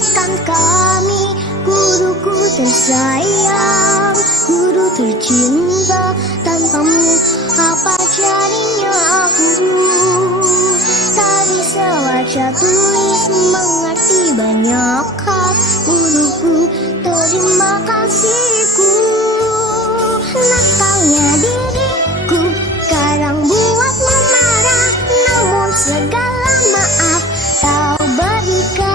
didikan kami. Guruku tersayang, guru tercinta, tanpamu apa jadinya aku? Tak bisa baca tulis mengerti banyak hal. Guruku terima kasihku. Nakalnya diriku kadang buatmu marah, namun segala maaf kau berikan.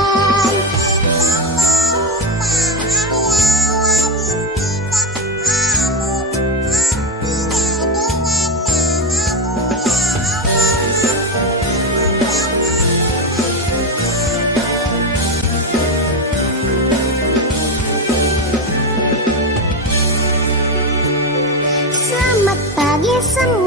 Selamat pagi semua.